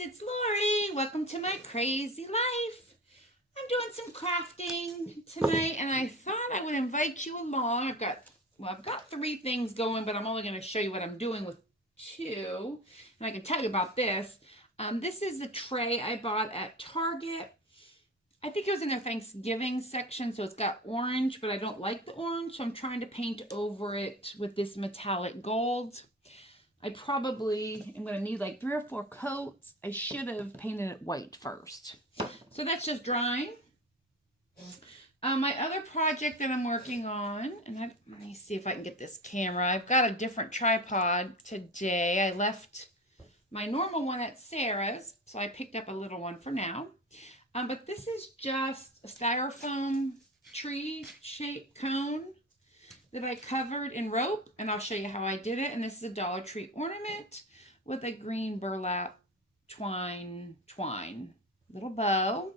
it's Lori. Welcome to my crazy life. I'm doing some crafting tonight and I thought I would invite you along. I've got 3 things going, but I'm only going to show you what I'm doing with 2. And I can tell you about this. This is a tray I bought at Target. I think it was in their Thanksgiving section, so it's got orange, but I don't like the orange, so I'm trying to paint over it with this metallic gold. I probably am going to need like 3 or 4 coats. I should have painted it white first. So that's just drying. My other project that I'm working on, and let me see if I can get this camera. I've got a different tripod today. I left my normal one at Sarah's, so I picked up a little one for now. But this is just a styrofoam tree-shaped cone that I covered in rope, and I'll show you how I did it. And this is a Dollar Tree ornament with a green burlap twine little bow.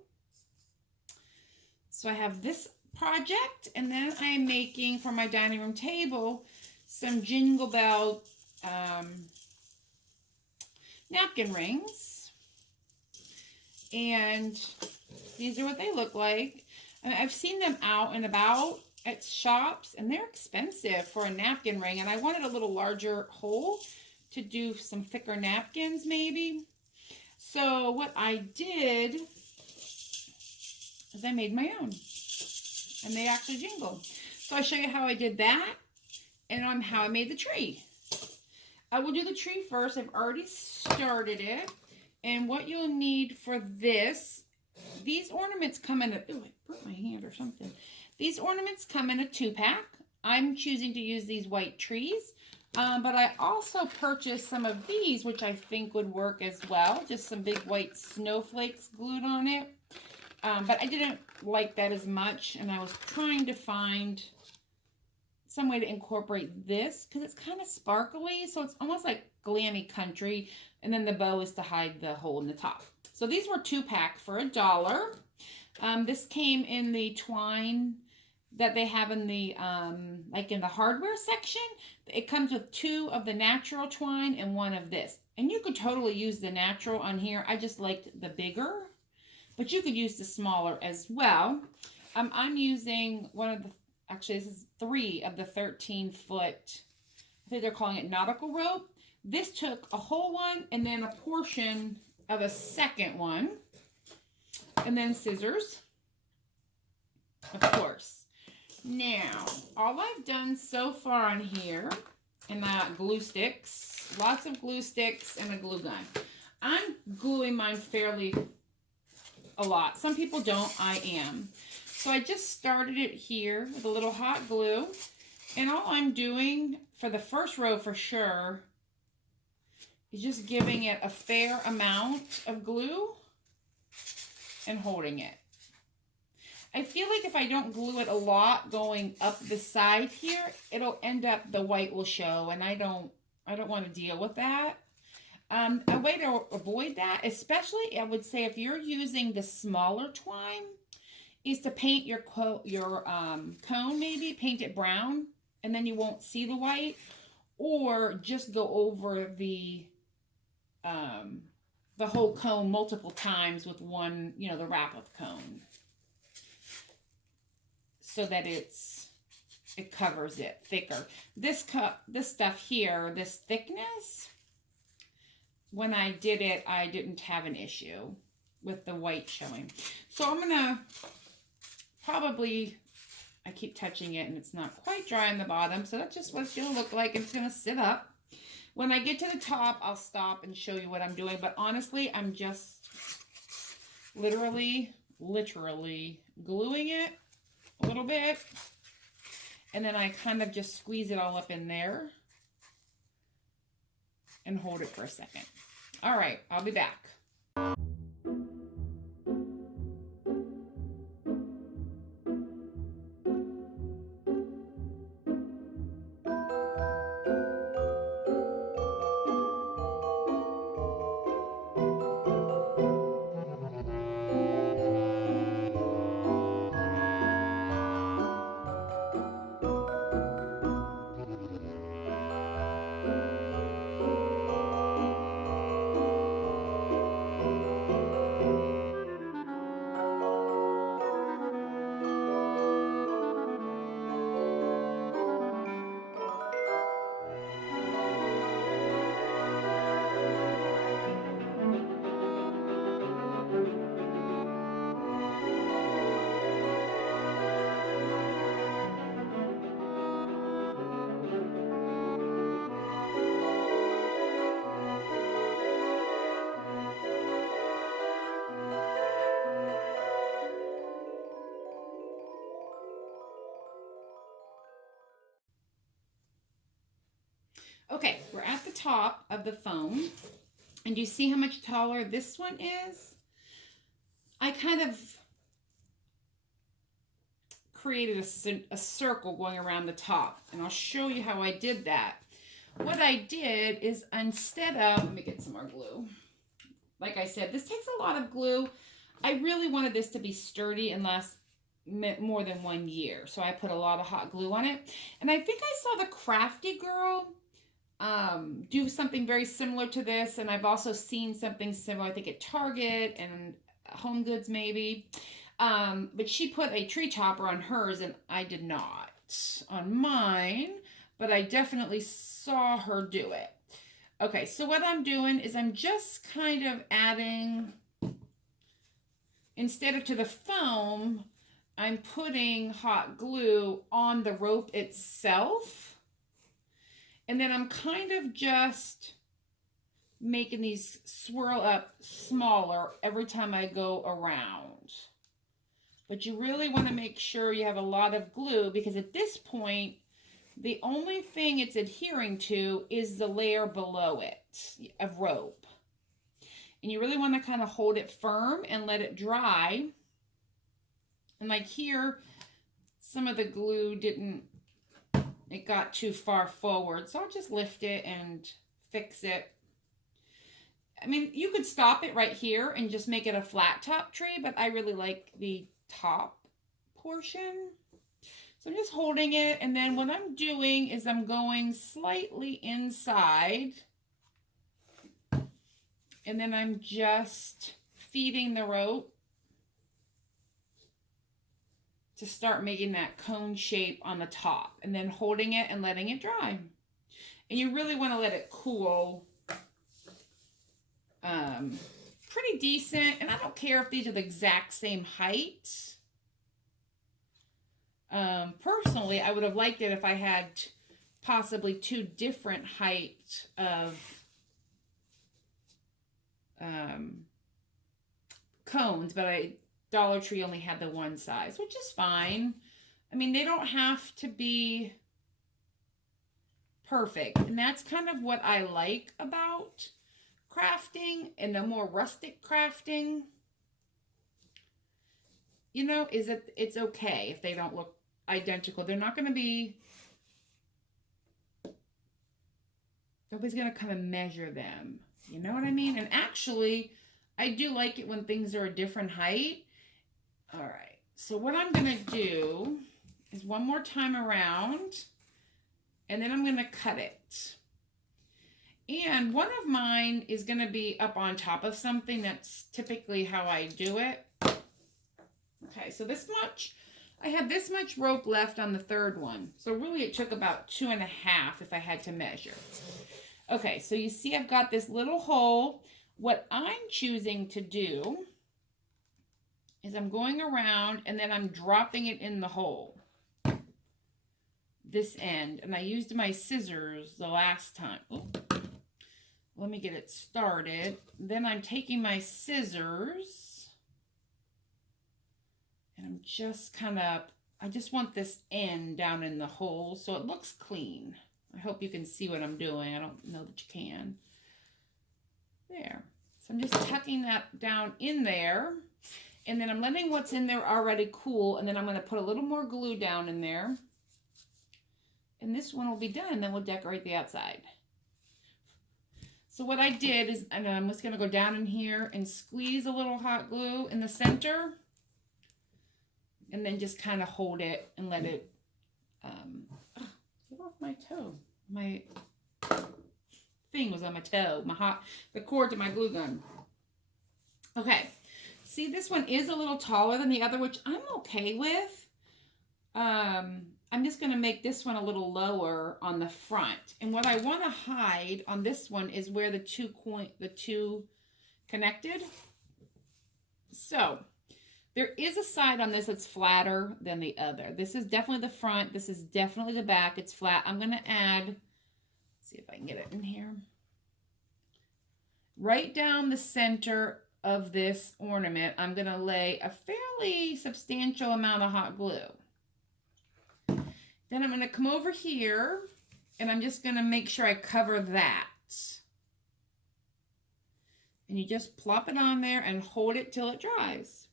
So I have this project, and then I am making for my dining room table some Jingle Bell napkin rings. And these are what they look like. And I've seen them out and about at shops, and they're expensive for a napkin ring, and I wanted a little larger hole to do some thicker napkins maybe. So what I did is I made my own, and they actually jingle. So I'll show you how I did that and how I made the tree. I will do the tree first. I've already started it, and what you'll need for this, these ornaments come in a, oh, I broke my hand or something. These ornaments come in a 2-pack. I'm choosing to use these white trees, but I also purchased some of these, which I think would work as well. Just some big white snowflakes glued on it. But I didn't like that as much, and I was trying to find some way to incorporate this because it's kind of sparkly, so it's almost like glammy country, and then the bow is to hide the hole in the top. So these were 2-pack for $1. This came in the twine that they have in the like in the hardware section. It comes with 2 of the natural twine and 1 of this, and you could totally use the natural on here. I just liked the bigger, but you could use the smaller as well. I'm using one of the, actually this is 3 of the 13-foot, I think they're calling it nautical rope. This took a whole one and then a portion of a second one, and then scissors, of course. Now, all I've done so far on here, and glue sticks, lots of glue sticks and a glue gun. I'm gluing mine fairly a lot. Some people don't, I am. So I just started it here with a little hot glue, and all I'm doing for the first row for sure is just giving it a fair amount of glue and holding it. I feel like if I don't glue it a lot going up the side here, it'll end up, the white will show, and I don't want to deal with that. A way to avoid that, especially I would say if you're using the smaller twine, is to paint your cone, maybe paint it brown, and then you won't see the white, or just go over the whole cone multiple times with one, the wrap of cone, so that it covers it thicker. This stuff here, this thickness, when I did it, I didn't have an issue with the white showing. So I'm gonna probably, I keep touching it and it's not quite dry on the bottom, so that's just what it's gonna look like. It's gonna sit up. When I get to the top, I'll stop and show you what I'm doing, but honestly, I'm just literally gluing it a little bit, and then I kind of just squeeze it all up in there and hold it for a second. All right, I'll be back. Okay, we're at the top of the foam. And do you see how much taller this one is? I kind of created a circle going around the top. And I'll show you how I did that. What I did is instead of, let me get some more glue. Like I said, this takes a lot of glue. I really wanted this to be sturdy and last more than 1 year. So I put a lot of hot glue on it. And I think I saw the Crafty Girl do something very similar to this. And I've also seen something similar, I think at Target and Home Goods maybe. But she put a tree topper on hers and I did not on mine. But I definitely saw her do it. Okay, so what I'm doing is I'm just kind of adding, instead of to the foam, I'm putting hot glue on the rope itself. And then I'm kind of just making these swirl up smaller every time I go around. But you really want to make sure you have a lot of glue because at this point, the only thing it's adhering to is the layer below it of rope. And you really want to kind of hold it firm and let it dry. And like here, some of the glue didn't, it got too far forward. So I'll just lift it and fix it. I mean, you could stop it right here and just make it a flat top tree, but I really like the top portion. So I'm just holding it, and then what I'm doing is I'm going slightly inside, and then I'm just feeding the rope to start making that cone shape on the top, and then holding it and letting it dry. And you really want to let it cool pretty decent, and I don't care if these are the exact same height. Personally, I would have liked it if I had possibly 2 different heights of cones, but Dollar Tree only had the one size, which is fine. I mean, they don't have to be perfect, and that's kind of what I like about crafting and the more rustic crafting, you know, is that it's okay if they don't look identical. They're not going to be, nobody's going to kind of measure them. You know what I mean? And actually, I do like it when things are a different height. All right. So what I'm going to do is one more time around, and then I'm going to cut it. And one of mine is going to be up on top of something. That's typically how I do it. Okay, so this much, I have this much rope left on the third one. So really it took about 2.5 if I had to measure. Okay, so you see I've got this little hole. What I'm choosing to do is I'm going around and then I'm dropping it in the hole. This end. And I used my scissors the last time. Oops. Let me get it started. Then I'm taking my scissors and I'm just kind of, I just want this end down in the hole so it looks clean. I hope you can see what I'm doing. I don't know that you can. There. So I'm just tucking that down in there. And then I'm letting what's in there already cool. And then I'm going to put a little more glue down in there. And this one will be done. And then we'll decorate the outside. So what I did is, and I'm just going to go down in here and squeeze a little hot glue in the center. And then just kind of hold it and let it, get off my toe. My thing was on my toe, the cord to my glue gun. Okay, see this one is a little taller than the other, which I'm okay with. I'm just going to make this one a little lower on the front. And what I want to hide on this one is where the two connected. So there is a side on this that's flatter than the other. This is definitely the front. This is definitely the back. It's flat. I'm going to add, let's see if I can get it in here. Right down the center of this ornament, I'm going to lay a fairly substantial amount of hot glue. Then I'm going to come over here And I'm just going to make sure I cover that. And you just plop it on there and hold it till it dries.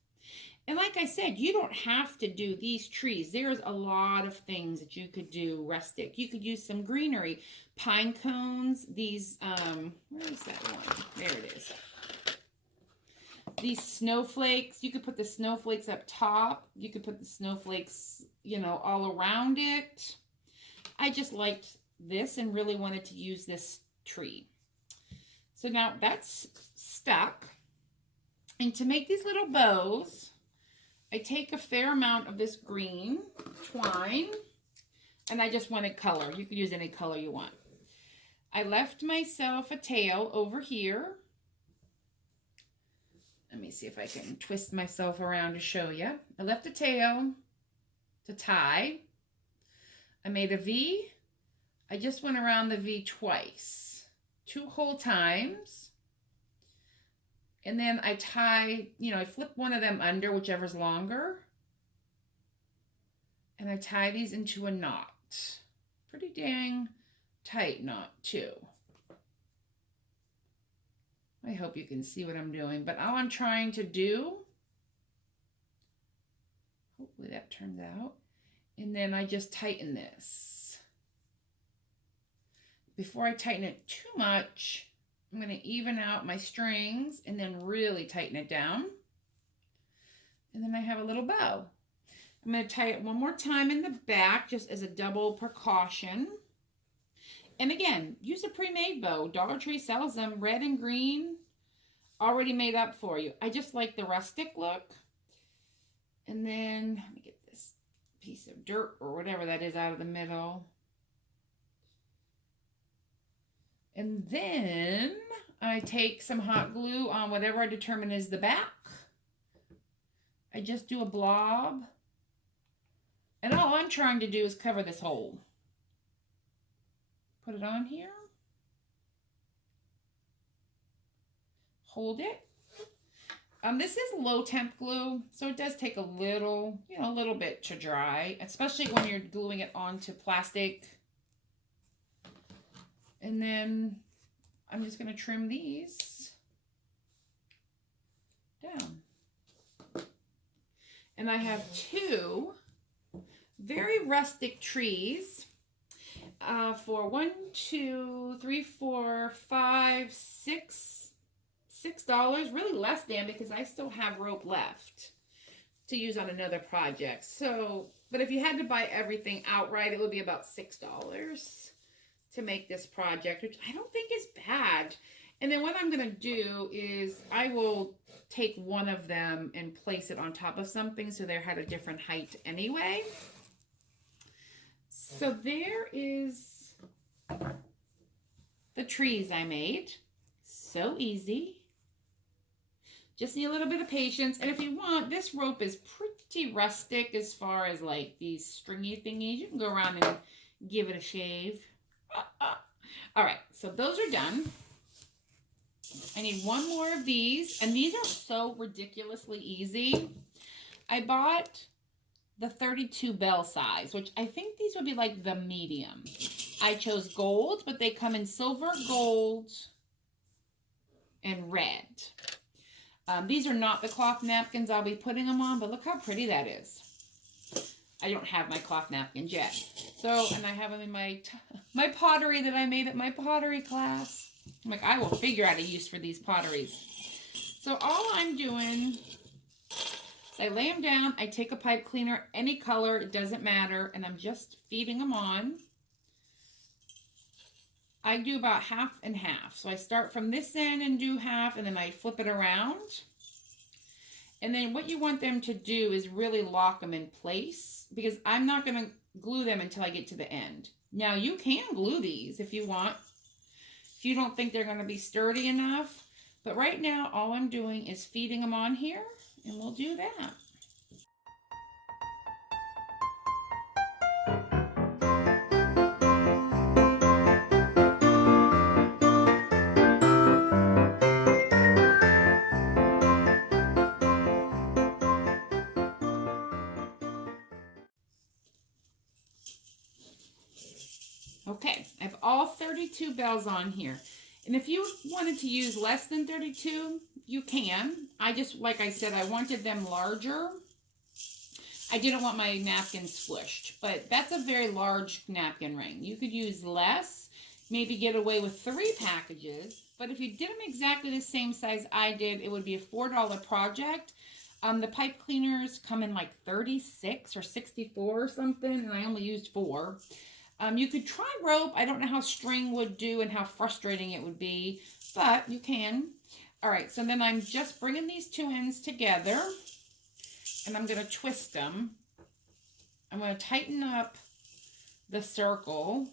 And like I said, you don't have to do these trees. There's a lot of things that you could do rustic. You could use some greenery, pine cones, these, where is that one? There it is. These snowflakes, you could put the snowflakes up top. You could put the snowflakes, you know, all around it. I just liked this and really wanted to use this tree. So now that's stuck. And to make these little bows, I take a fair amount of this green twine, and I just wanted color. You could use any color you want. I left myself a tail over here. Let me see if I can twist myself around to show you. I left a tail to tie. I made a V. I just went around the V twice, 2 whole times. And then I tie, you know, I flip one of them under, whichever's longer. And I tie these into a knot. Pretty dang tight knot, too. I hope you can see what I'm doing. But all I'm trying to do, hopefully that turns out. And then I just tighten this. Before I tighten it too much, I'm going to even out my strings and then really tighten it down. And then I have a little bow. I'm going to tie it one more time in the back just as a double precaution. And again, use a pre-made bow. Dollar Tree sells them, red and green, already made up for you. I just like the rustic look. And then, let me get this piece of dirt or whatever that is out of the middle. And then I take some hot glue on whatever I determine is the back. I just do a blob. And all I'm trying to do is cover this hole. Put it on here. Hold it. This is low temp glue, so it does take a little, you know, a little bit to dry, especially when you're gluing it onto plastic. And then I'm just going to trim these down. And I have 2 very rustic trees for $1, 2, 3, 4, 5, $6, really less than, because I still have rope left to use on another project. So, but if you had to buy everything outright, it would be about $6 to make this project, which I don't think is bad. And then what I'm going to do is I will take one of them and place it on top of something so they're at a different height anyway. So there is the trees I made. So easy. Just need a little bit of patience. And if you want, this rope is pretty rustic as far as like these stringy thingies. You can go around and give it a shave. All right, so those are done. I need one more of these, and these are so ridiculously easy. I bought the 32 bell size, which I think these would be like the medium. I chose gold, but they come in silver, gold, and red. These are not the cloth napkins I'll be putting them on, but look how pretty that is. I don't have my cloth napkins yet. So, and I have them in my pottery that I made at my pottery class. I'm like, I will figure out a use for these potteries. So all I'm doing is I lay them down. I take a pipe cleaner, any color, it doesn't matter. And I'm just feeding them on. I do about half and half. So I start from this end and do half, and then I flip it around. And then what you want them to do is really lock them in place, because I'm not going to glue them until I get to the end. Now you can glue these if you want, if you don't think they're going to be sturdy enough. But right now all I'm doing is feeding them on here, and we'll do that. Okay, I have all 32 bells on here. And if you wanted to use less than 32, you can. I just, like I said, I wanted them larger. I didn't want my napkin squished, but that's a very large napkin ring. You could use less, maybe get away with 3 packages, but if you did them exactly the same size I did, it would be a $4 project. The pipe cleaners come in like 36 or 64 or something, and I only used 4. You could try rope. I don't know how string would do and how frustrating it would be, but you can. All right, so then I'm just bringing these 2 ends together, and I'm going to twist them. I'm going to tighten up the circle,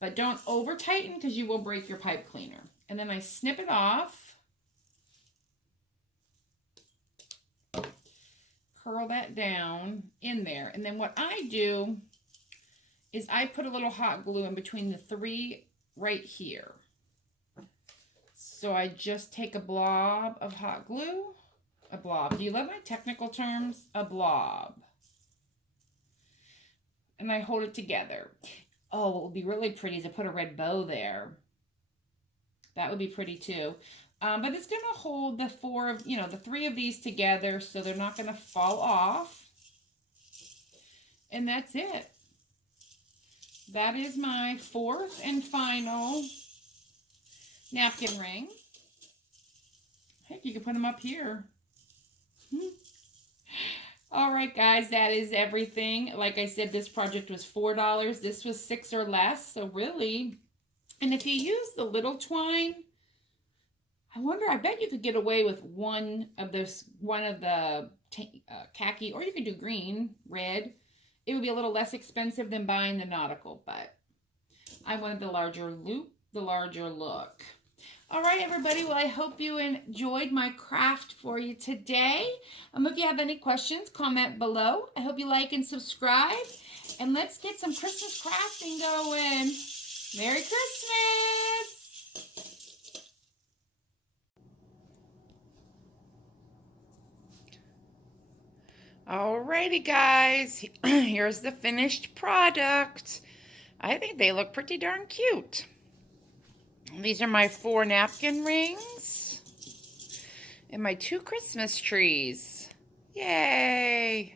but don't over tighten because you will break your pipe cleaner. And then I snip it off, curl that down in there. And then what I do is I put a little hot glue in between the 3 right here. So I just take a blob of hot glue. A blob. Do you love my technical terms? A blob. And I hold it together. Oh, what would be really pretty is to put a red bow there. That would be pretty too. But it's going to hold the 3 of these together so they're not going to fall off. And that's it. That is my 4th and final napkin ring. Heck, you can put them up here. All right, guys, that is everything. Like I said, this project was $4. This was 6 or less, so really. And if you use the little twine, I bet you could get away with one of the khaki, or you could do green, red. It would be a little less expensive than buying the nautical, but I wanted the larger loop, the larger look. All right, everybody. Well, I hope you enjoyed my craft for you today. If you have any questions, comment below. I hope you like and subscribe. And let's get some Christmas crafting going. Merry Christmas! Alrighty, guys. Here's the finished product. I think they look pretty darn cute. These are my 4 napkin rings and my 2 Christmas trees. Yay!